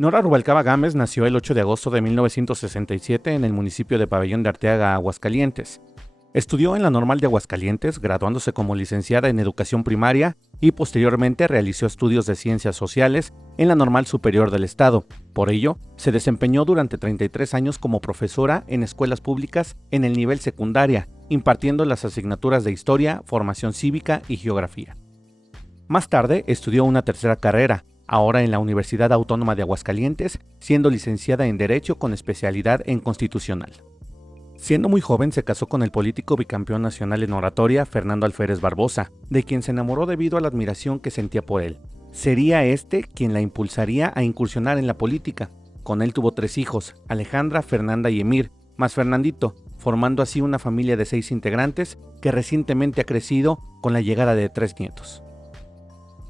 Nora Rubalcaba Gámez nació el 8 de agosto de 1967 en el municipio de Pabellón de Arteaga, Aguascalientes. Estudió en la Normal de Aguascalientes, graduándose como licenciada en Educación Primaria y posteriormente realizó estudios de Ciencias Sociales en la Normal Superior del Estado. Por ello, se desempeñó durante 33 años como profesora en escuelas públicas en el nivel secundaria, impartiendo las asignaturas de Historia, Formación Cívica y Geografía. Más tarde estudió una tercera carrera, ahora en la Universidad Autónoma de Aguascalientes, siendo licenciada en Derecho con especialidad en Constitucional. Siendo muy joven se casó con el político bicampeón nacional en oratoria Fernando Alférez Barbosa, de quien se enamoró debido a la admiración que sentía por él. Sería este quien la impulsaría a incursionar en la política. Con él tuvo 3 hijos, Alejandra, Fernanda y Emir, más Fernandito, formando así una familia de 6 integrantes que recientemente ha crecido con la llegada de 3 nietos.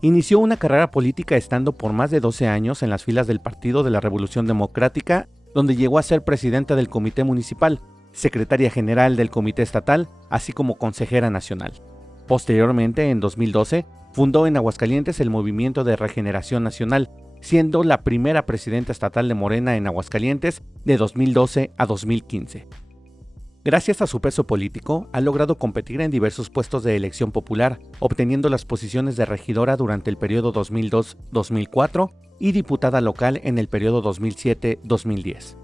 Inició una carrera política estando por más de 12 años en las filas del Partido de la Revolución Democrática, donde llegó a ser presidenta del Comité Municipal, secretaria general del Comité Estatal, así como consejera nacional. Posteriormente, en 2012, fundó en Aguascalientes el Movimiento de Regeneración Nacional, siendo la primera presidenta estatal de Morena en Aguascalientes de 2012 a 2015. Gracias a su peso político, ha logrado competir en diversos puestos de elección popular, obteniendo las posiciones de regidora durante el periodo 2002-2004 y diputada local en el periodo 2007-2010.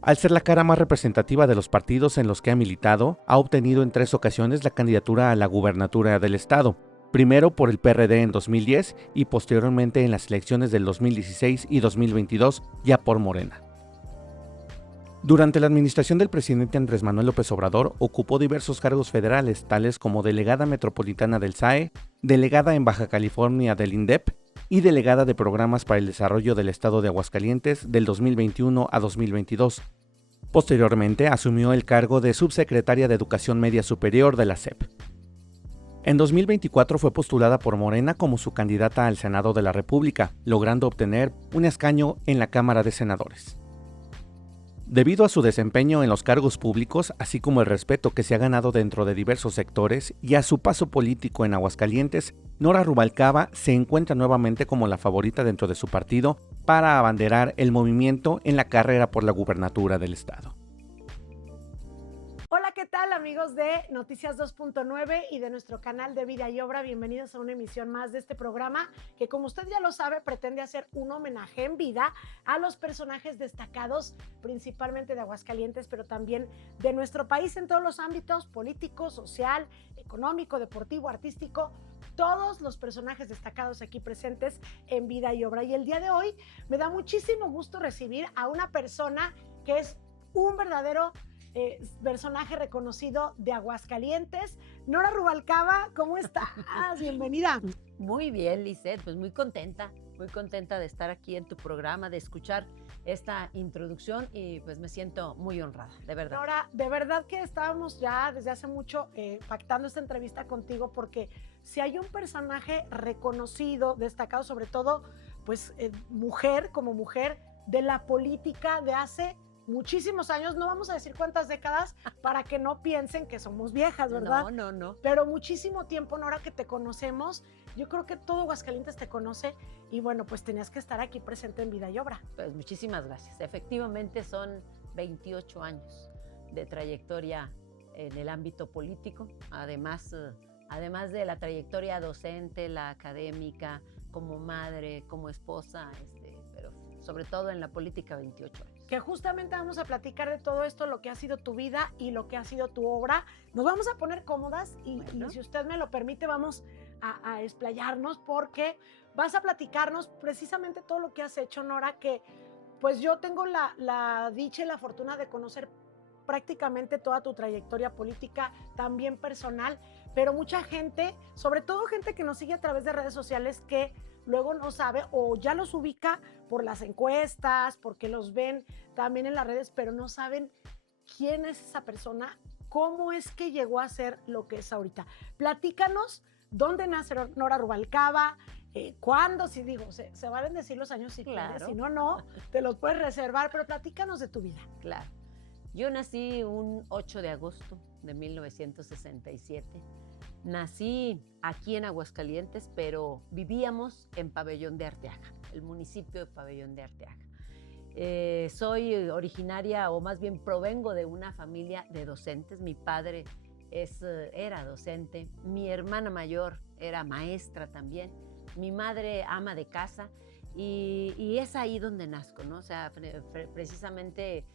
Al ser la cara más representativa de los partidos en los que ha militado, ha obtenido en 3 ocasiones la candidatura a la gubernatura del estado, primero por el PRD en 2010 y posteriormente en las elecciones del 2016 y 2022 ya por Morena. Durante la administración del presidente Andrés Manuel López Obrador, ocupó diversos cargos federales, tales como delegada metropolitana del SAE, delegada en Baja California del INDEP y delegada de programas para el desarrollo del estado de Aguascalientes del 2021 a 2022. Posteriormente, asumió el cargo de subsecretaria de Educación Media Superior de la SEP. En 2024 fue postulada por Morena como su candidata al Senado de la República, logrando obtener un escaño en la Cámara de Senadores. Debido a su desempeño en los cargos públicos, así como el respeto que se ha ganado dentro de diversos sectores y a su paso político en Aguascalientes, Nora Rubalcaba se encuentra nuevamente como la favorita dentro de su partido para abanderar el movimiento en la carrera por la gubernatura del estado. Hola, ¿qué tal amigos de Noticias 2.9 y de nuestro canal de Vida y Obra? Bienvenidos a una emisión más de este programa que, como usted ya lo sabe, pretende hacer un homenaje en vida a los personajes destacados, principalmente de Aguascalientes, pero también de nuestro país en todos los ámbitos: político, social, económico, deportivo, artístico. Todos los personajes destacados aquí presentes en Vida y Obra. Y el día de hoy me da muchísimo gusto recibir a una persona que es un verdadero personaje reconocido de Aguascalientes. Nora Rubalcaba, ¿cómo estás? Bienvenida. Muy bien, Lisette, pues muy contenta de estar aquí en tu programa, de escuchar esta introducción y pues me siento muy honrada, de verdad. Nora, de verdad que estábamos ya desde hace mucho pactando esta entrevista contigo, porque si hay un personaje reconocido, destacado, sobre todo, pues mujer de la política de hace muchísimos años, no vamos a decir cuántas décadas para que no piensen que somos viejas, ¿verdad? No. Pero muchísimo tiempo, Nora, que te conocemos. Yo creo que todo Aguascalientes te conoce y bueno, pues tenías que estar aquí presente en Vida y Obra. Pues muchísimas gracias. Efectivamente son 28 años de trayectoria en el ámbito político, además de la trayectoria docente, la académica, como madre, como esposa, pero sobre todo en la política 28 años. Que justamente vamos a platicar de todo esto, lo que ha sido tu vida y lo que ha sido tu obra. Nos vamos a poner cómodas y si usted me lo permite, vamos a explayarnos, porque vas a platicarnos precisamente todo lo que has hecho, Nora, que pues yo tengo la dicha y la fortuna de conocer prácticamente toda tu trayectoria política, también personal, pero mucha gente, sobre todo gente que nos sigue a través de redes sociales, que luego no sabe o ya los ubica por las encuestas, porque los ven también en las redes, pero no saben quién es esa persona, cómo es que llegó a ser lo que es ahorita. Platícanos dónde nace Nora Rubalcaba, cuándo, si digo, se valen decir los años si claro. quieres, si no, te los puedes reservar, pero platícanos de tu vida. Claro. Yo nací un 8 de agosto de 1967. Nací aquí en Aguascalientes, pero vivíamos en Pabellón de Arteaga, el municipio de Pabellón de Arteaga. Soy originaria, o más bien provengo de una familia de docentes. Mi padre era docente, mi hermana mayor era maestra también, mi madre ama de casa, y es ahí donde nazco, ¿no? O sea, precisamente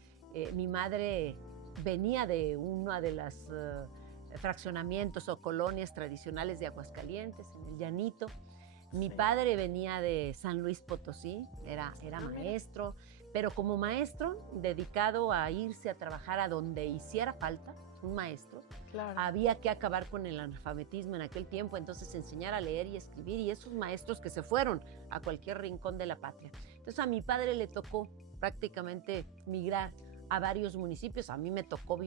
mi madre venía de una de las fraccionamientos o colonias tradicionales de Aguascalientes, en el Llanito. Mi padre venía de San Luis Potosí, era maestro, pero como maestro dedicado a irse a trabajar a donde hiciera falta, un maestro, claro. Había que acabar con el analfabetismo en aquel tiempo, entonces enseñar a leer y escribir, y esos maestros que se fueron a cualquier rincón de la patria. Entonces a mi padre le tocó prácticamente migrar a varios municipios. A mí me tocó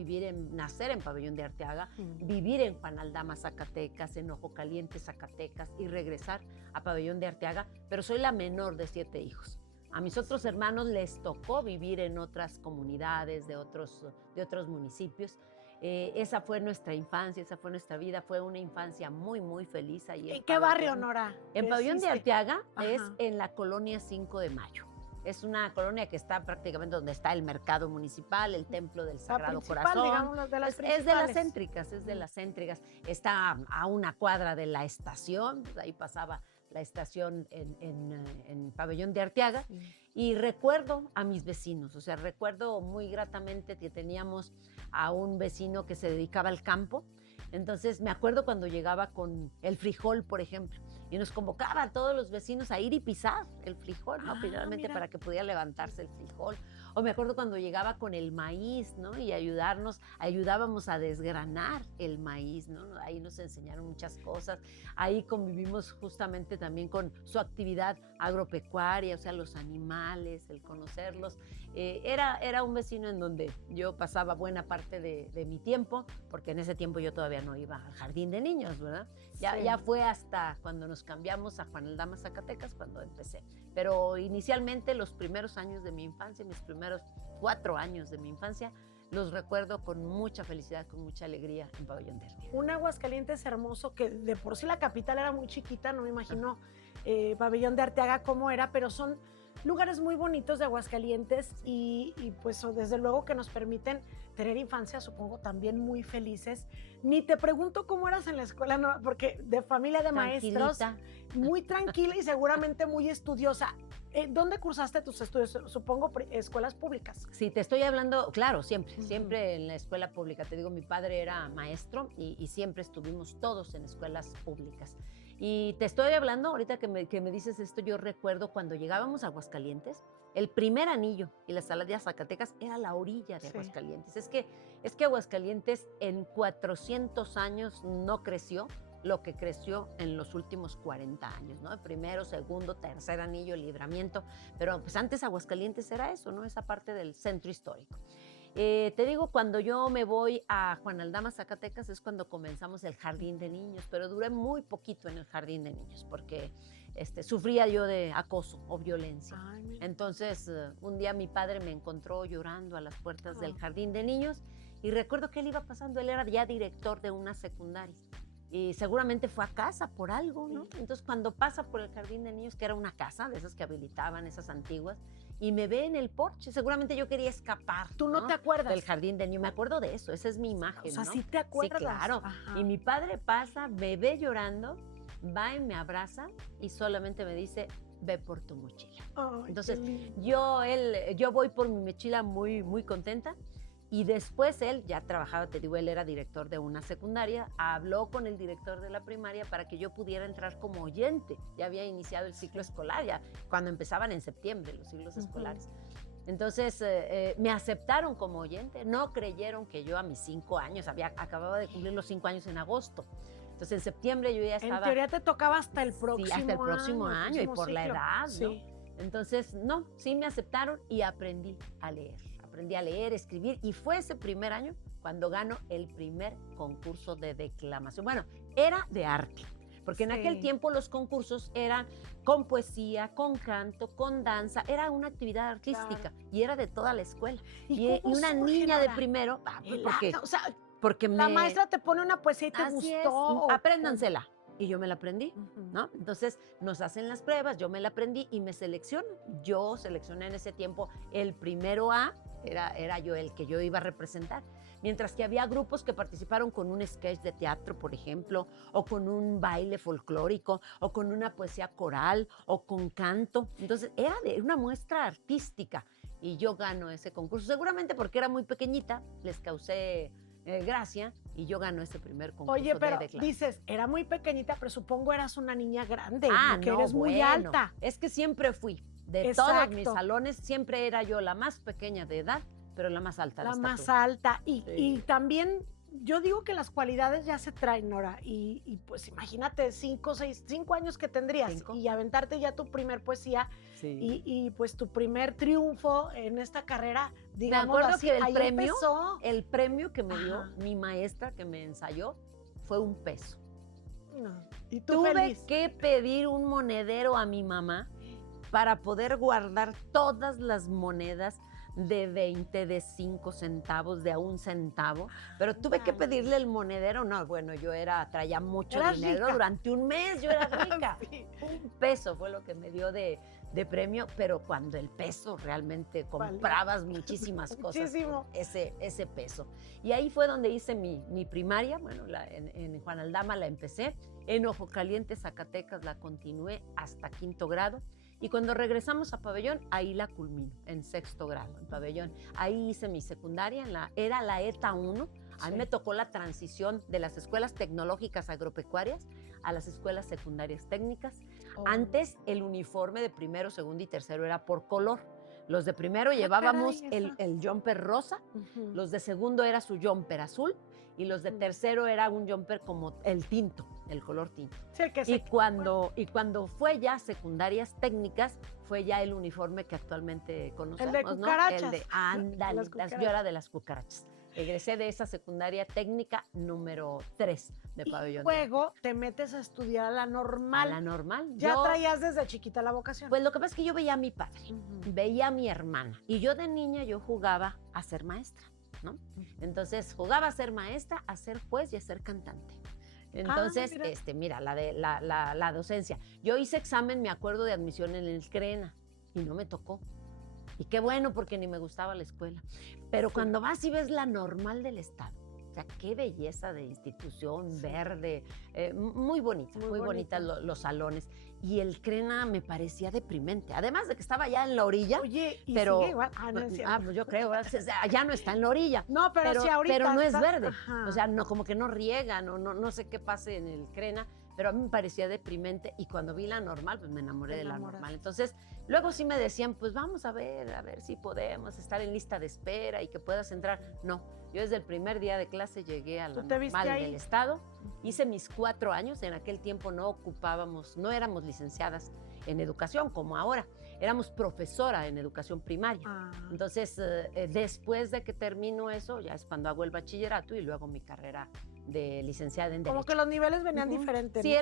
nacer en Pabellón de Arteaga, vivir en Juan Aldama, Zacatecas, en Ojo Caliente, Zacatecas, y regresar a Pabellón de Arteaga, pero soy la menor de 7 hijos. A mis otros hermanos les tocó vivir en otras comunidades de otros municipios. Esa fue nuestra infancia, esa fue nuestra vida, fue una infancia muy, muy feliz. Ahí ¿En qué barrio, Nora? En Pabellón de Arteaga. Es en la colonia 5 de Mayo. Es una colonia que está prácticamente donde está el mercado municipal, el templo del Sagrado Corazón. Digamos, de las es de las céntricas, es de las céntricas. Está a una cuadra de la estación, pues ahí pasaba la estación en Pabellón de Arteaga. Sí. Y recuerdo a mis vecinos, o sea, recuerdo muy gratamente que teníamos a un vecino que se dedicaba al campo. Entonces me acuerdo cuando llegaba con el frijol, por ejemplo, y nos convocaba a todos los vecinos a ir y pisar el frijol, ¿no? Finalmente, para que pudiera levantarse el frijol. O me acuerdo cuando llegaba con el maíz, ¿no? Y ayudábamos a desgranar el maíz, ¿no? Ahí nos enseñaron muchas cosas. Ahí convivimos justamente también con su actividad agropecuaria, o sea, los animales, el conocerlos. Era un vecino en donde yo pasaba buena parte de mi tiempo, porque en ese tiempo yo todavía no iba al jardín de niños, ¿verdad? Ya fue hasta cuando nos cambiamos a Juan Aldama, Zacatecas, cuando empecé. Pero inicialmente los primeros años de mi infancia, mis primeros 4 años de mi infancia, los recuerdo con mucha felicidad, con mucha alegría en Pabellón de Arteaga. Un Aguascalientes hermoso, que de por sí la capital era muy chiquita, no me imagino Pabellón de Arteaga cómo era, pero son lugares muy bonitos de Aguascalientes y pues desde luego que nos permiten tener infancia, supongo, también muy felices. Ni te pregunto cómo eras en la escuela, no, porque de familia de maestros, muy tranquila y seguramente muy estudiosa. ¿Dónde cursaste tus estudios? Supongo escuelas públicas. Sí, te estoy hablando, claro, siempre en la escuela pública. Te digo, mi padre era maestro y siempre estuvimos todos en escuelas públicas. Y te estoy hablando, ahorita que me dices esto, yo recuerdo cuando llegábamos a Aguascalientes, el primer anillo y la Salada de Zacatecas era la orilla de Aguascalientes. Es que Aguascalientes en 400 años no creció lo que creció en los últimos 40 años, ¿no? El primero, segundo, tercer anillo, el Libramiento, pero pues antes Aguascalientes era eso, ¿no? Esa parte del centro histórico. Te digo, cuando yo me voy a Juan Aldama, Zacatecas, es cuando comenzamos el jardín de niños, pero duré muy poquito en el jardín de niños porque sufría yo de acoso o violencia. Entonces, un día mi padre me encontró llorando a las puertas del jardín de niños y recuerdo que él iba pasando, él era ya director de una secundaria. Y seguramente fue a casa por algo, ¿no? Entonces, cuando pasa por el jardín de niños, que era una casa de esas que habilitaban, esas antiguas, y me ve en el porche, seguramente yo quería escapar. ¿Tú no te acuerdas? Del jardín de niños, me acuerdo de eso, esa es mi imagen, o sea, ¿no? ¿sí te acuerdas? Sí, claro. Ajá. Y mi padre pasa, me ve llorando, va y me abraza y solamente me dice, ve por tu mochila. Ay, entonces, yo voy por mi mochila muy, muy contenta. Y después él ya trabajaba, te digo, él era director de una secundaria, habló con el director de la primaria para que yo pudiera entrar como oyente. Ya había iniciado el ciclo escolar, ya cuando empezaban en septiembre los ciclos escolares. Entonces me aceptaron como oyente, no creyeron que yo a mis 5 años, acababa de cumplir los 5 años en agosto. Entonces en septiembre yo ya estaba... En teoría te tocaba hasta el próximo año. Sí, hasta el próximo año y por ciclo. La edad, sí. ¿no? Entonces, no, sí me aceptaron y aprendí a leer. Aprendí a leer, escribir y fue ese primer año cuando gano el primer concurso de declamación. Bueno, era de arte, porque en aquel tiempo los concursos eran con poesía, con canto, con danza, era una actividad artística y era de toda la escuela. Y una niña de primero, porque, o sea, porque La maestra te pone una poesía y te Así es, gustó. apréndansela. Y yo me la aprendí, Ujú. ¿no? Entonces nos hacen las pruebas, yo me la aprendí y me seleccionan. Yo seleccioné en ese tiempo el primero A, era yo el que yo iba a representar. Mientras que había grupos que participaron con un sketch de teatro, por ejemplo, o con un baile folclórico, o con una poesía coral, o con canto. Entonces era de una muestra artística y yo gano ese concurso. Seguramente porque era muy pequeñita, les causé gracia y yo gano ese primer concurso. Oye, pero de clase. dices, era muy pequeñita, pero supongo eras una niña grande, porque no, eres muy bueno, alta. Es que siempre fui. De todos mis salones, siempre era yo la más pequeña de edad, pero la más alta. La de más estatura. alta. Sí. Y también, yo digo que las cualidades ya se traen, Nora. Y pues imagínate, 5 años que tendrías 5. y aventarte ya tu primer poesía Sí. y pues tu primer triunfo en esta carrera, Me digamos acuerdo así, que ahí empezó. el premio que me dio Ajá. mi maestra que me ensayó fue $1. No. Y tú Tuve feliz. que pedir un monedero a mi mamá para poder guardar todas las monedas de 20, de 5 centavos, de a 1 centavo, pero tuve que pedirle el monedero. No, bueno, traía mucho Eras dinero rica. durante un mes, yo era rica. Sí. $1 fue lo que me dio de premio, pero cuando el peso realmente comprabas muchísimas cosas Muchísimo. con ese peso. Y ahí fue donde hice mi primaria, bueno, en Juan Aldama la empecé, en Ojo Caliente, Zacatecas, la continué hasta 5º grado. Y cuando regresamos a Pabellón, ahí la culmino, en 6º grado, en Pabellón. Ahí hice mi secundaria, era la ETA 1. A mí me tocó la transición de las escuelas tecnológicas agropecuarias a las escuelas secundarias técnicas. Antes, el uniforme de primero, segundo y tercero era por color. Los de primero llevábamos el jumper rosa, los de segundo era su jumper azul y los de tercero era un jumper como el tinto, el color tinto. Sí, el que Y cuando fue ya secundarias técnicas, fue ya el uniforme que actualmente conocemos, el de cucarachas. ¿no? El de, ándale, yo era de las cucarachas. Egresé de esa secundaria técnica número 3 de Pabellón. Y luego te metes a estudiar a la normal. A la normal. Ya traías desde chiquita la vocación. Pues lo que pasa es que yo veía a mi padre, veía a mi hermana, y yo de niña yo jugaba a ser maestra, ¿no? Entonces jugaba a ser maestra, a ser juez y a ser cantante. Entonces, mira, la docencia. Yo hice examen, me acuerdo, de admisión en el CRENA y no me tocó. Y qué bueno, porque ni me gustaba la escuela. Pero cuando vas y ves la normal del estado, o sea, qué belleza de institución, verde, muy bonita, muy bonita los salones. Y el CRENA me parecía deprimente, además de que estaba ya en la orilla. Oye, ¿y pero, sigue igual? No es cierto. pues yo creo, ya no está en la orilla. No, pero sí ahorita pero no es está- verde. Ajá. O sea, no, como que no riega, no sé qué pase en el CRENA, pero a mí me parecía deprimente y cuando vi la normal, pues me enamoré de la normal. Entonces, luego sí me decían, pues vamos a ver si podemos estar en lista de espera y que puedas entrar. No, yo desde el primer día de clase llegué a la normal del estado, hice mis 4 años, en aquel tiempo no éramos licenciadas en educación como ahora, éramos profesora en educación primaria. Entonces, después de que termino eso, ya es cuando hago el bachillerato y luego mi carrera de licenciada en Derecho. Como que los niveles venían diferentes. Sí, ¿no?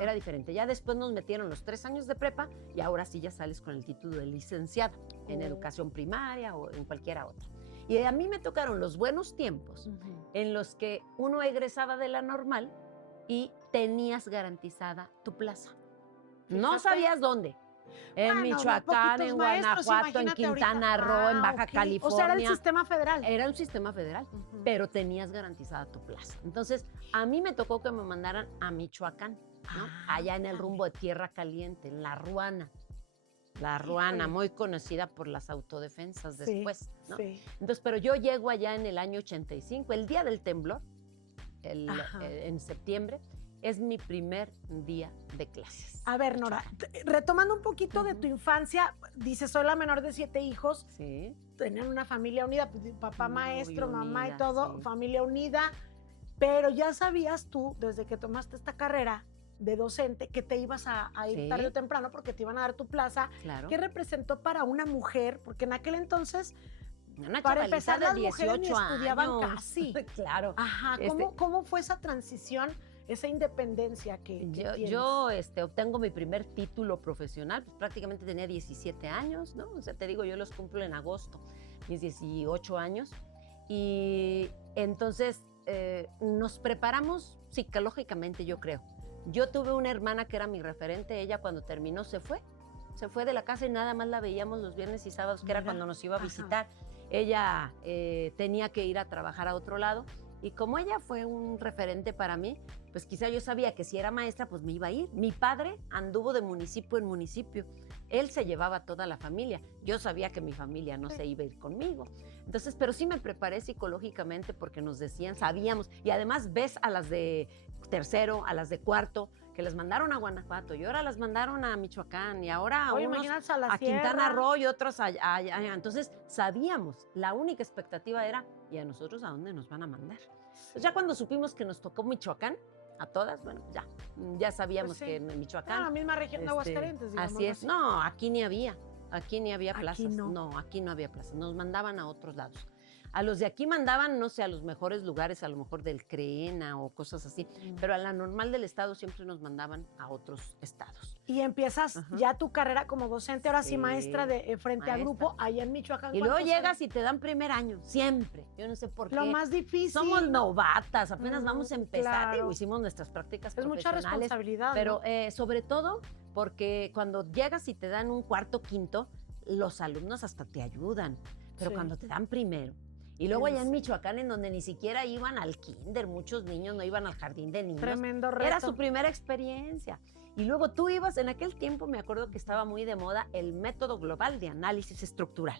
era diferente. Ya después nos metieron los 3 años de prepa y ahora sí ya sales con el título de licenciada en educación primaria o en cualquiera otra. Y a mí me tocaron los buenos tiempos en los que uno egresaba de la normal y tenías garantizada tu plaza. No sabías dónde. En Michoacán, en Guanajuato, en Quintana Roo, en Baja California. O sea, era el sistema federal. Era un sistema federal, pero tenías garantizada tu plaza. Entonces, a mí me tocó que me mandaran a Michoacán, ¿no? Allá en el rumbo de Tierra Caliente, en La Ruana. La Ruana, muy conocida por las autodefensas después, ¿no? Sí. Entonces, pero yo llego allá en el año 85, el día del temblor, en septiembre, es mi primer día de clases. A ver, Nora, retomando un poquito de tu infancia, dices, soy la menor de 7 hijos. Sí. Tenían una familia unida, papá Muy maestro, mamá y unida, todo, sí. familia unida. Pero ya sabías tú, desde que tomaste esta carrera de docente, que te ibas a ir Sí. tarde o temprano porque te iban a dar tu plaza. Claro. ¿Qué representó para una mujer? Porque en aquel entonces, Una para chavalita empezar, de las mujeres ni 18 estudiaban años. casi. Claro. Ajá, ¿cómo fue esa transición, esa independencia que tienes? Yo obtengo mi primer título profesional, pues prácticamente tenía 17 años, ¿no? O sea, te digo, yo los cumplo en agosto, mis 18 años. Y entonces nos preparamos psicológicamente, yo creo. Yo tuve una hermana que era mi referente, ella cuando terminó se fue de la casa y nada más la veíamos los viernes y sábados, que era cuando nos iba a visitar. Ella tenía que ir a trabajar a otro lado y como ella fue un referente para mí, pues quizá yo sabía que si era maestra, pues me iba a ir. Mi padre anduvo de municipio en municipio. Él se llevaba a toda la familia. Yo sabía que mi familia no se iba a ir conmigo. Entonces, pero sí me preparé psicológicamente porque nos decían, sabíamos, y además ves a las de tercero, a las de cuarto, que les mandaron a Guanajuato y ahora las mandaron a Michoacán y ahora a unos a Quintana Roo y otros allá. Entonces sabíamos, la única expectativa era, ¿y a nosotros a dónde nos van a mandar? Pues ya cuando supimos que nos tocó Michoacán, a todas, bueno, ya sabíamos que en Michoacán. La misma región de Aguascalientes, digamos. Así es. No, aquí ni había plazas. No. No, aquí no había plazas. Nos mandaban a otros lados. A los de aquí mandaban, no sé, a los mejores lugares, a lo mejor del CREENA o cosas así, pero a la normal del estado siempre nos mandaban a otros estados. Y empiezas ya tu carrera como docente, ahora sí maestra de frente a grupo, allá en Michoacán. Y luego llegas y te dan primer año, siempre. Yo no sé por qué. Lo más difícil. Somos novatas, apenas vamos a empezar. Digo, hicimos nuestras prácticas profesionales. Es mucha responsabilidad. Pero sobre todo porque cuando llegas y te dan un cuarto, quinto, los alumnos hasta te ayudan. Pero cuando te dan primero, y luego allá en Michoacán, en donde ni siquiera iban al kinder, muchos niños no iban al jardín de niños. Tremendo reto. Era su primera experiencia. Y luego tú ibas, en aquel tiempo me acuerdo que estaba muy de moda el método global de análisis estructural.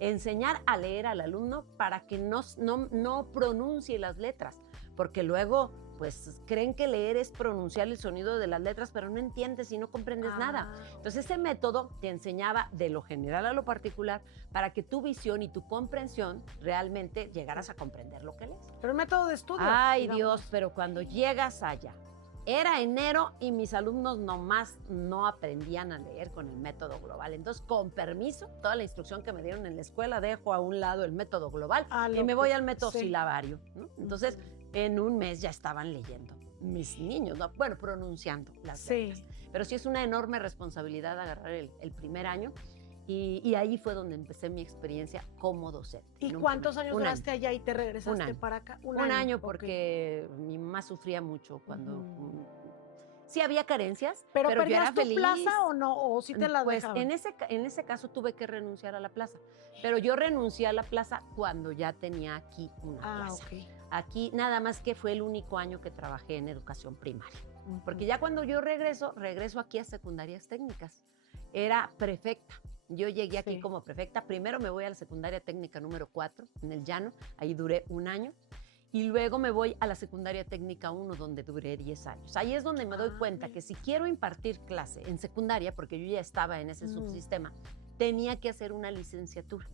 Enseñar a leer al alumno para que no pronuncie las letras, porque luego pues creen que leer es pronunciar el sonido de las letras, pero no entiendes y no comprendes nada. Entonces ese método te enseñaba de lo general a lo particular para que tu visión y tu comprensión realmente llegaras a comprender lo que lees. Pero el método de estudio. Ay, digamos. Dios, pero cuando llegas allá, era enero y mis alumnos nomás no aprendían a leer con el método global. Entonces, con permiso, toda la instrucción que me dieron en la escuela, dejo a un lado el método global y me voy al método silabario, ¿no? Entonces, en un mes ya estaban leyendo mis niños, ¿no? Bueno, pronunciando las letras. Pero sí es una enorme responsabilidad agarrar el primer año. Y ahí fue donde empecé mi experiencia como docente. ¿Y cuántos años duraste allá y te regresaste para acá? Un año porque mi mamá sufría mucho cuando... Sí había carencias, pero yo era feliz. ¿Perdías tu plaza o no? ¿O sí te la dejaban? En ese caso tuve que renunciar a la plaza, pero yo renuncié a la plaza cuando ya tenía aquí una plaza. Aquí nada más que fue el único año que trabajé en educación primaria, porque ya cuando yo regreso aquí a secundarias técnicas. Era prefecta. Yo llegué aquí como prefecta. Primero me voy a la secundaria técnica número 4, en el Llano. Ahí duré un año. Y luego me voy a la secundaria técnica 1, donde duré 10 años. Ahí es donde me doy cuenta que si quiero impartir clase en secundaria, porque yo ya estaba en ese subsistema, tenía que hacer una licenciatura.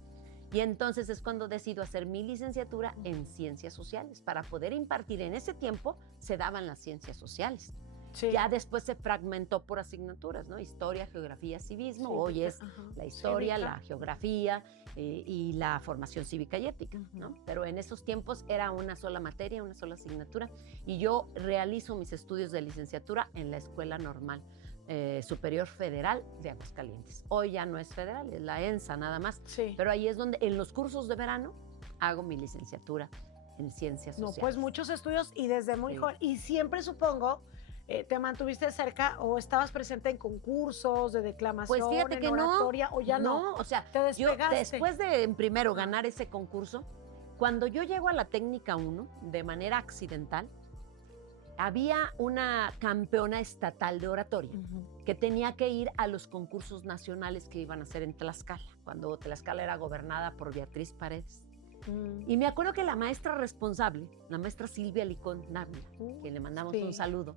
Y entonces es cuando decido hacer mi licenciatura en ciencias sociales. Para poder impartir en ese tiempo, se daban las ciencias sociales. Ya después se fragmentó por asignaturas, ¿no? Historia, geografía, civismo. Hoy es la historia, la geografía y la formación cívica y ética, ¿no? Pero en esos tiempos era una sola materia, una sola asignatura. Y yo realizo mis estudios de licenciatura en la Escuela Normal Superior Federal de Aguascalientes. Hoy ya no es federal, es la ENSA nada más. Pero ahí es donde en los cursos de verano hago mi licenciatura en ciencias sociales. No, pues muchos estudios y desde muy joven. Y siempre supongo... ¿Te mantuviste cerca o estabas presente en concursos de declamación, pues fíjate que oratoria, o ya no? No, o sea, te despegaste. Yo después de primero ganar ese concurso, cuando yo llego a la técnica 1, de manera accidental, había una campeona estatal de oratoria que tenía que ir a los concursos nacionales que iban a hacer en Tlaxcala, cuando Tlaxcala era gobernada por Beatriz Paredes. Y me acuerdo que la maestra responsable, la maestra Silvia Licón Dávila, que le mandamos un saludo,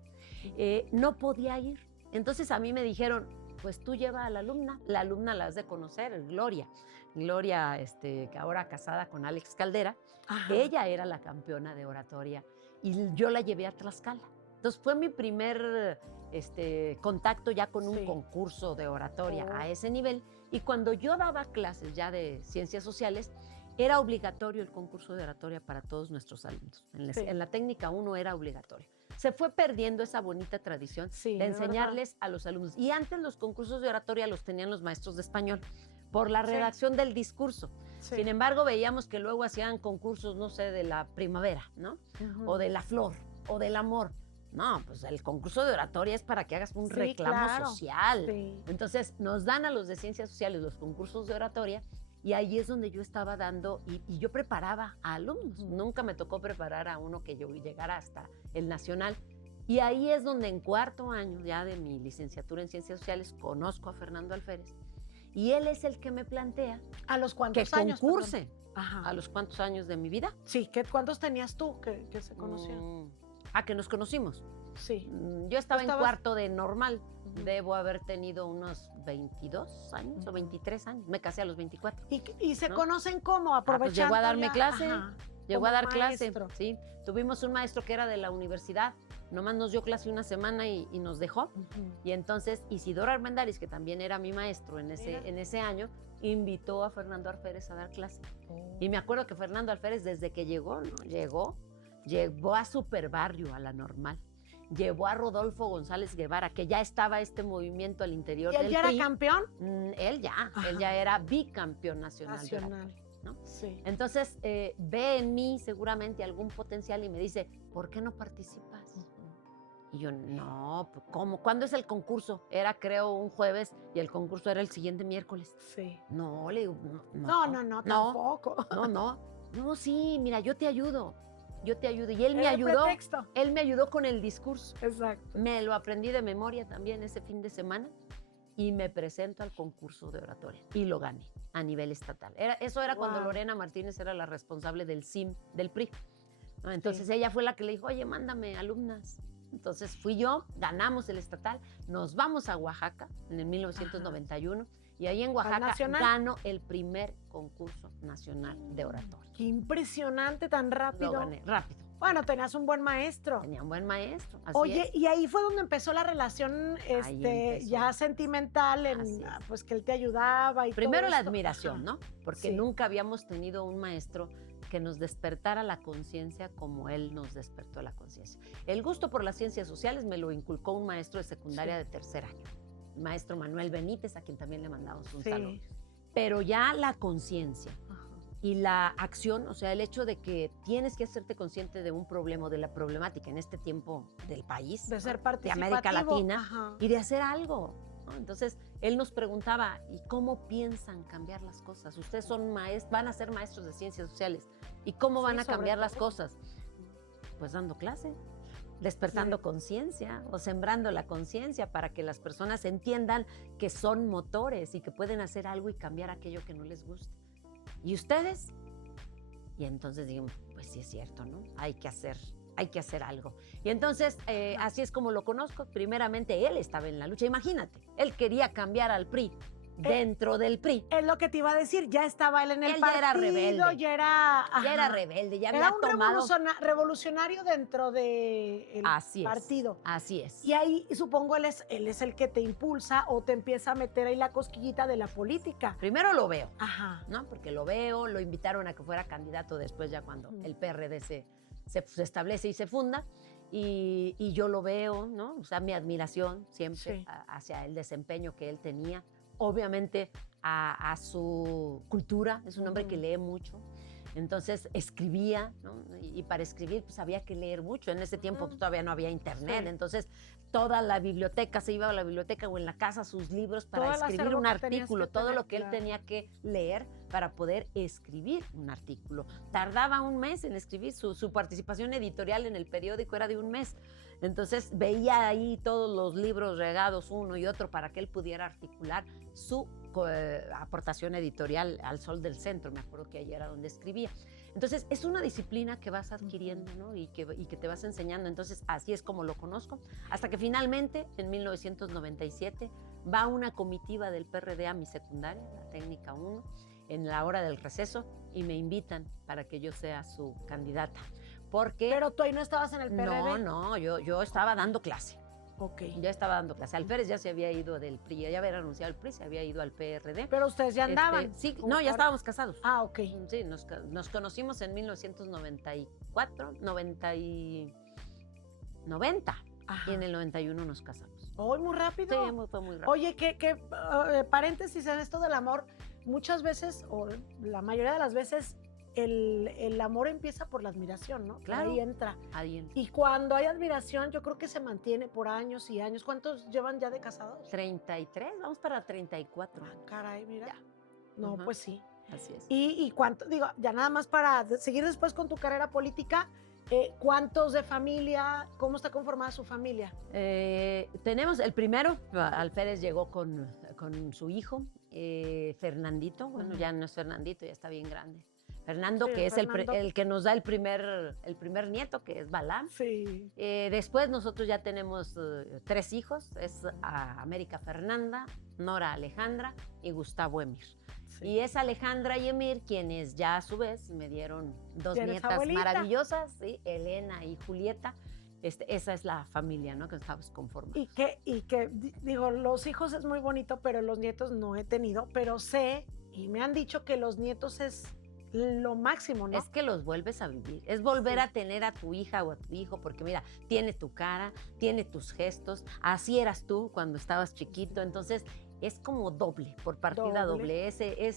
no podía ir. Entonces a mí me dijeron, pues tú lleva a la alumna la has de conocer, Gloria, que ahora casada con Alex Caldera. Ella era la campeona de oratoria y yo la llevé a Tlaxcala. Entonces fue mi primer contacto ya con un concurso de oratoria a ese nivel. Y cuando yo daba clases ya de ciencias sociales, era obligatorio el concurso de oratoria para todos nuestros alumnos. En la técnica 1 era obligatorio. Se fue perdiendo esa bonita tradición de enseñarles a los alumnos. Y antes los concursos de oratoria los tenían los maestros de español, por la redacción del discurso. Sí. Sin embargo, veíamos que luego hacían concursos, no sé, de la primavera, ¿no? O de la flor, o del amor. No, pues el concurso de oratoria es para que hagas un reclamo social. Sí. Entonces, nos dan a los de ciencias sociales los concursos de oratoria y ahí es donde yo estaba dando y yo preparaba a alumnos. Nunca me tocó preparar a uno que yo llegara hasta el nacional. Y ahí es donde en cuarto año ya de mi licenciatura en ciencias sociales conozco a Fernando Alférez y él es el que me plantea ¿A los que cuántos años? concurse. Ajá. ¿A los cuántos años de mi vida? Sí, ¿cuántos tenías tú que se conocían? Que nos conocimos. Sí. Yo estaba en estabas- cuarto de normal. Ujú. Debo haber tenido unos 22 años o 23 años. Me casé a los 24. ¿Y se ¿no? conocen cómo? Pues Aprovechando llegó a darme ya- clase. Ajá. Llegó Como a dar clase, maestro. sí. Tuvimos un maestro que era de la universidad. Nomás nos dio clase una semana y nos dejó. Ujú. Y entonces Isidoro Armendáriz, que también era mi maestro en Mira. ese año, invitó a Fernando Alférez a dar clase. Oh. Y me acuerdo que Fernando Alférez, desde que llegó, ¿no? Llevó a Superbarrio, a la Normal. Llevó a Rodolfo González Guevara, que ya estaba este movimiento al interior ¿Y él del ya era PRI. campeón? Él ya Ajá. era bicampeón nacional. de Nacional. oratoria, ¿no? Sí. Entonces, ve en mí seguramente algún potencial y me dice, ¿por qué no participas? Y yo, no, pues, ¿cómo? ¿Cuándo es el concurso? Era, creo, un jueves y el concurso era el siguiente miércoles. Sí. No, le digo, No, tampoco. No, sí, mira, yo te ayudo. Y él me Era ayudó. pretexto. Él me ayudó con el discurso. Exacto. Me lo aprendí de memoria también ese fin de semana y me presento al concurso de oratoria y lo gané a nivel estatal. Eso era cuando Wow. Lorena Martínez era la responsable del CIM, del PRI. ¿No? Entonces ella fue la que le dijo, oye, mándame alumnas. Entonces fui yo, ganamos el estatal, nos vamos a Oaxaca en el 1991 y ahí en Oaxaca nacional? gano el primer concurso nacional de oratoria. Qué impresionante, tan rápido. Lo gané rápido. Bueno, tenías un buen maestro. Tenía un buen maestro. Así Oye, es. y ahí fue donde empezó la relación empezó. ya sentimental, Así es. pues que él te ayudaba y Primero todo la esto. admiración, Ajá. ¿no? Porque Sí. nunca habíamos tenido un maestro que nos despertara la conciencia como él nos despertó la conciencia. El gusto por las ciencias sociales me lo inculcó un maestro de secundaria de tercer año, el maestro Manuel Benítez, a quien también le mandamos un Sí. saludo. Pero ya la conciencia Ajá. y la acción, o sea, el hecho de que tienes que hacerte consciente de un problema, o de la problemática en este tiempo del país, De ¿no? ser de participativo. América Latina, Ajá. y de hacer algo, ¿no? Entonces, él nos preguntaba, ¿y cómo piensan cambiar las cosas? Ustedes son van a ser maestros de ciencias sociales, ¿y cómo van Sí, a sobre cambiar las todo. cosas? Pues dando clase, despertando conciencia o sembrando la conciencia para que las personas entiendan que son motores y que pueden hacer algo y cambiar aquello que no les gusta. ¿Y ustedes? Y entonces digo, pues sí es cierto, ¿no? Hay que hacer algo. Y entonces, así es como lo conozco. Primeramente, él estaba en la lucha. Imagínate, él quería cambiar al PRI dentro del PRI. Es lo que te iba a decir, ya estaba él en el Él ya partido, era rebelde. ya era... Ya era ajá. rebelde, ya Era había un tomado... revolucionario dentro del Así es, partido. así es. Y ahí supongo él es el que te impulsa o te empieza a meter ahí la cosquillita de la política. Primero lo veo, Ajá. ¿no? Porque lo veo, lo invitaron a que fuera candidato después ya cuando el PRD se establece y se funda. Y yo lo veo, ¿no? O sea, mi admiración siempre Sí. hacia el desempeño que él tenía. Obviamente a su cultura, es un hombre que lee mucho. Entonces escribía, ¿no? Y para escribir pues había que leer mucho. En ese tiempo pues, todavía no había internet, Sí. entonces toda la biblioteca, se iba a la biblioteca o en la casa sus libros para Todo el escribir acervo un que tenías artículo, que todo tener, lo que él claro. tenía que leer para poder escribir un artículo. Tardaba un mes en escribir, su participación editorial en el periódico era de un mes. Entonces veía ahí todos los libros regados uno y otro para que él pudiera articular su aportación editorial al Sol del Centro. Me acuerdo que ahí era donde escribía. Entonces, es una disciplina que vas adquiriendo, ¿no? Y que te vas enseñando. Entonces, así es como lo conozco. Hasta que finalmente, en 1997, va una comitiva del PRD a mi secundaria, la técnica 1, en la hora del receso, y me invitan para que yo sea su candidata. Porque... Pero tú ahí no estabas en el PRD. No, yo estaba dando clase. Ok. Ya estaba dando clase. Alférez ya se había ido del PRI, ya había renunciado al PRI, se había ido al PRD. Pero ustedes ya andaban. Sí, no, ya estábamos casados. Ah, ok. Sí, nos conocimos en 1994, 90, Ajá. y en el 91 nos casamos. Hoy muy rápido. Sí, fue muy rápido. Oye, paréntesis en esto del amor. muchas veces, o la mayoría de las veces, el amor empieza por la admiración, ¿no? Claro. Ahí entra. Ahí entra. Y cuando hay admiración, yo creo que se mantiene por años y años. ¿Cuántos llevan ya de casados? 33, vamos para 34. Ah, caray, mira. Ya. No, Ajá. pues sí. Así es. Y cuánto, digo, ya nada más para seguir después con tu carrera política, ¿cuántos de familia? ¿Cómo está conformada su familia? Tenemos el primero, Alférez llegó con su hijo, Fernandito. Bueno, ya no es Fernandito, ya está bien grande. Fernando, Sí, que es Fernando. el que nos da el primer nieto, que es Balam. Sí. Después nosotros ya tenemos 3 hijos, es América Fernanda, Nora Alejandra y Gustavo Emir. Sí. Y es Alejandra y Emir quienes ya a su vez me dieron 2 ¿Ya eres nietas abuelita? maravillosas, ¿sí? Elena y Julieta. Esa es la familia, ¿no? Que estamos conformados. Y que, digo, los hijos es muy bonito, pero los nietos no he tenido, pero sé, y me han dicho que los nietos es lo máximo, ¿no? Es que los vuelves a vivir, es volver Sí. a tener a tu hija o a tu hijo, porque mira, tiene tu cara, tiene tus gestos, así eras tú cuando estabas chiquito, entonces es como doble, por partida doble.